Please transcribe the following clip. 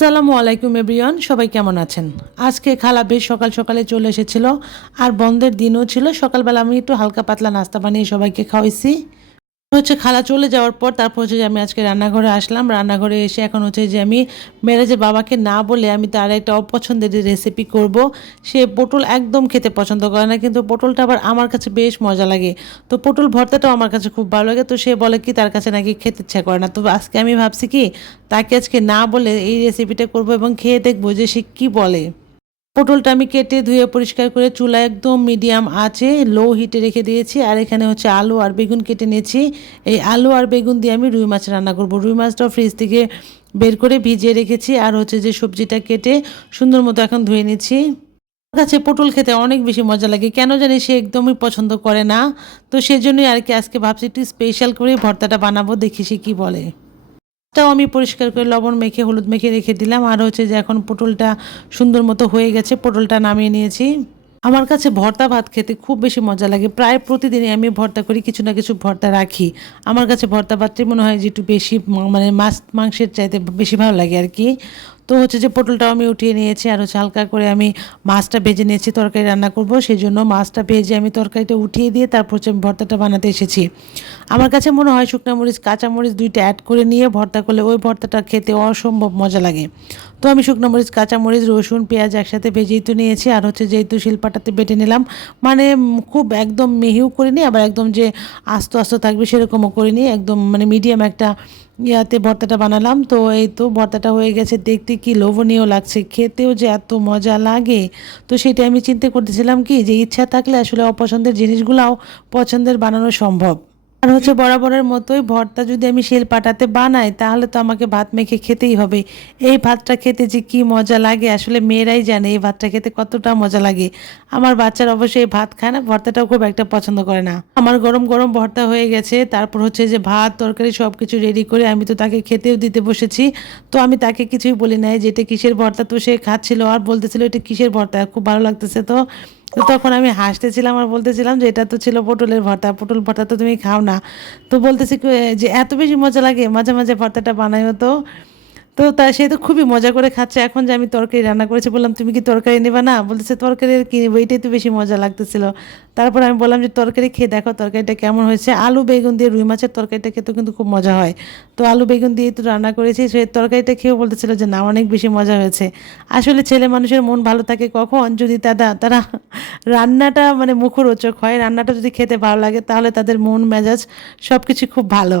আসসালামু আলাইকুম এব্রিয়ান সবাই কেমন আছেন? আজকে খালা বেশ সকাল সকালে চলে এসেছিল, আর বন্ধের দিনও ছিল। সকালবেলা আমি একটু হালকা পাতলা নাস্তা বানিয়ে সবাইকে খাওয়াইছি। হচ্ছে খালা চলে যাওয়ার পর তারপর হচ্ছে যে আমি আজকে রান্নাঘরে আসলাম। রান্নাঘরে এসে এখন হচ্ছে যে আমি মেরেজের বাবাকে না বলে আমি তার একটা অপছন্দের রেসিপি করব। সে পটল একদম খেতে পছন্দ করে না, কিন্তু পটলটা আবার আমার কাছে বেশ মজা লাগে। তো পটল ভর্তাটাও আমার কাছে খুব ভালো লাগে। তো সে বলে কি, তার কাছে নাকি খেতে ইচ্ছা করে না। তো আজকে আমি ভাবছি কি, তাকে আজকে না বলে এই রেসিপিটা করব এবং খেয়ে দেখব যে সে কী বলে। পটলটা আমি কেটে ধুয়ে পরিষ্কার করে চুলা একদম মিডিয়াম আছে লো হিটে রেখে দিয়েছি। আর এখানে হচ্ছে আলু আর বেগুন কেটে নিয়েছি। এই আলু আর বেগুন দিয়ে আমি রুই মাছ রান্না করব। রুই মাছটাও ফ্রিজ থেকে বের করে ভিজিয়ে রেখেছি। আর হচ্ছে যে সবজিটা কেটে সুন্দর মতো এখন ধুয়ে নিচ্ছি আমার কাছে পটল খেতে অনেক বেশি মজা লাগে। কেন জানি সে একদমই পছন্দ করে না। তো সেজন্যই আর কি আজকে ভাবছি একটু স্পেশাল করে ভর্তাটা বানাবো, দেখি সে কী বলে। তাও আমি পরিষ্কার করে লবণ মেখে, হলুদ মেখে রেখে দিলাম। আর হচ্ছে যে এখন পটলটা সুন্দর মতো হয়ে গেছে, পটলটা নামিয়ে নিয়েছি। আমার কাছে ভর্তা ভাত খেতে খুব বেশি মজা লাগে। প্রায় প্রতিদিনই আমি ভর্তা করি, কিছু না কিছু ভর্তা রাখি। আমার কাছে ভর্তা ভাতটি মনে হয় যে একটু বেশি মানে মাছ, মাংসের চাইতে বেশি ভালো লাগে আর কি। তো হচ্ছে যে পটলটাও আমি উঠিয়ে নিয়েছি, আর হচ্ছে হালকা করে আমি মাছটা ভেজে নিয়েছি, তরকারি রান্না করব সেই জন্য মাছটা ভেজে আমি তরকারিটা উঠিয়ে দিয়ে তারপর হচ্ছে আমি ভর্তাটা বানাতে এসেছি। আমার কাছে মনে হয় শুকনো মরিচ, কাঁচা মরিচ দুইটা অ্যাড করে নিয়ে ভর্তা করলে ওই ভর্তাটা খেতে অসম্ভব মজা লাগে। তো আমি শুকনো মরিচ, কাঁচা মরিচ, রসুন, পেঁয়াজ একসাথে ভেজেই তো নিয়েছি, আর হচ্ছে যেহেতু শিলপাটাতে বেটে নিলাম মানে খুব একদম মিহিও করিনি, আবার একদম যে আস্ত আস্ত থাকবে সেরকমও করিনি, একদম মানে মিডিয়াম একটা ইয়াতে ভর্তাটা বানালাম। তো এই তো ভর্তাটা হয়ে গেছে। দেখতে কি লোভনীয় লাগছে। খেতেও যে এত মজা লাগে। তো সেটা আমি চিন্তা করতেছিলাম কি, যে ইচ্ছা থাকলে আসলে অপছন্দের জিনিসগুলাও পছন্দের বানানো সম্ভব। আর হচ্ছে বরাবরের মতোই ভর্তা যদি আমি শিল পাটাতে বানাই, তাহলে তো আমাকে ভাত মেখে খেতেই হবে। এই ভাতটা খেতে যে কি মজা লাগে, আসলে মেয়েরাই জানে এই ভাতটা খেতে কতটা মজা লাগে। আমার বাচ্চার অবশ্যই ভাত খায় না, ভর্তাটাও খুব একটা পছন্দ করে না। আমার গরম গরম ভর্তা হয়ে গেছে, তারপর হচ্ছে যে ভাত, তরকারি সব কিছু রেডি করে আমি তো তাকে খেতেও দিতে বসেছি। তো আমি তাকে কিছুই বলি নাই যে এটা কিসের ভর্তা, তো সে খাচ্ছিল আর বলতেছিল এটা কিসের ভর্তা, খুব ভালো লাগতেছে তো। তো তখন আমি হাসতেছিলাম আর বলতেছিলাম যে, এটা তো ছিল পটলের ভর্তা, পটল ভর্তা তো তুমি খাও না। তো বলতেছি যে এত বেশি মজা লাগে, মাঝে মাঝে ভর্তাটা বানাইও তো। তো তা সে তো খুবই মজা করে খাচ্ছে। এখন যে আমি তরকারি রান্না করেছি, বললাম, তুমি কি তরকারি নেবা না? বলতেছে, তরকারি কি এটাই তো বেশি মজা লাগতেছিল। তারপর আমি বললাম যে, তরকারি খেয়ে দেখো, তরকারিটা কেমন হয়েছে? আলু, বেগুন দিয়ে রুই মাছের তরকারিটা খেতেও কিন্তু খুব মজা হয়। তো আলু, বেগুন দিয়ে তো রান্না করেছি সেই তরকারিটা খেয়েও বলতেছিল যে, না, অনেক বেশি মজা হয়েছে। আসলে ছেলে মানুষের মন ভালো থাকে কখন? যদি তারা তারা রান্নাটা মানে মুখরোচক হয়, রান্নাটা যদি খেতে ভালো লাগে, তাহলে তাদের মন মেজাজ সব কিছু খুব ভালো।